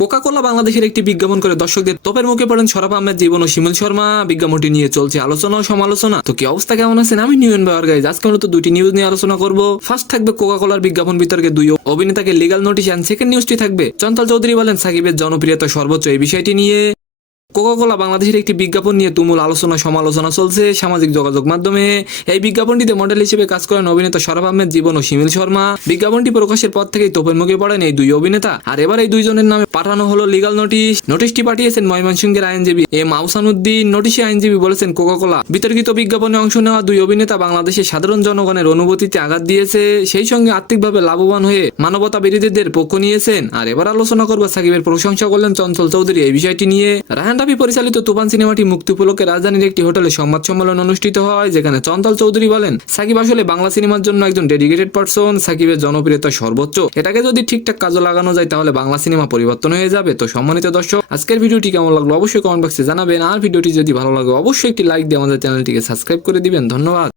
Coca-Cola বাংলাদেশের একটি বিজ্ঞাপন করে দর্শকদের তোপের মুখে পড়েন শরাফ আহমেদ জীবন ও শিমুল শর্মা। বিজ্ঞাপনটি নিয়ে চলছে আলোচনা ও সমালোচনা। তো কি অবস্থা, কেমন আছেন? আমি নিউন বায়ার গাইজ। আজকে মূলত দুটি নিউজ নিয়ে আলোচনা করব। ফার্স্ট থাকবে কোকা-কোলার বিজ্ঞাপন বিতর্কে দুই অভিনেতাকে লিগ্যাল নোটিশ, এন্ড সেকেন্ড নিউজটি থাকবে চঞ্চল চৌধুরী বলেন সাকিবের জনপ্রিয়তা সর্বোচ্চ। এই বিষয়টি নিয়ে কোকা-কোলা বাংলাদেশের একটি বিজ্ঞাপন নিয়ে তুমুল আলোচনা সমালোচনা চলছে সামাজিক যোগাযোগ মাধ্যমে। এই বিজ্ঞাপনটিতে মডেল হিসেবে কাজ করেন অভিনেতা শরাফ আহমেদ জীবন ও শিমুল শর্মা। বিজ্ঞাপনটি প্রকাশের পর থেকেই তোপের মুখে পড়েন এই দুই অভিনেতা। আর এবার এই দুইজনের নামে পাঠানো হলো লিগ্যাল নোটিশ। নোটিশটি পাঠিয়েছেন ময়মনসিংহের আইনজীবী এম আহসানুদ্দিন। নোটিশে আইনজীবী বলেছেন কোকা-কোলা বিতর্কিত বিজ্ঞাপনে অংশ নেওয়া দুই অভিনেতা বাংলাদেশের সাধারণ জনগণের অনুভূতিতে আঘাত দিয়েছে, সেই সঙ্গে আর্থিকভাবে লাভবান হয়ে মানবতা বিরোধীদের পক্ষ নিয়েছেন। আর এবার আলোচনা করব সাকিবের প্রশংসা করলেন চঞ্চল চৌধুরী এই বিষয়টি নিয়ে। রায়হান রাফি পরিচালিত তুফান সিনেমাটি মুক্তি উপলক্ষে রাজধানীর একটি হোটেলে সংবাদ সম্মেলন অনুষ্ঠিত হয়, যেখানে চঞ্চল চৌধুরী বলেন সাকিব আসলে বাংলা সিনেমার জন্য একজন ডেডিকেটেড পারসন। সাকিবের জনপ্রিয়তা সর্বোচ্চ। এটাকে যদি ঠিকঠাক কাজে লাগানো যায় তাহলে বাংলা সিনেমা পরিবর্তন হয়ে যাবে। তো সম্মানিত দর্শক, আজকের ভিডিওটি কেমন লাগলো অবশ্যই কমেন্ট বক্সে জানাবেন। আর ভিডিওটি যদি ভালো লাগে অবশ্যই একটি লাইক দিয়ে আমাদের চ্যানেলটিকে সাবস্ক্রাইব করে দিবেন। ধন্যবাদ।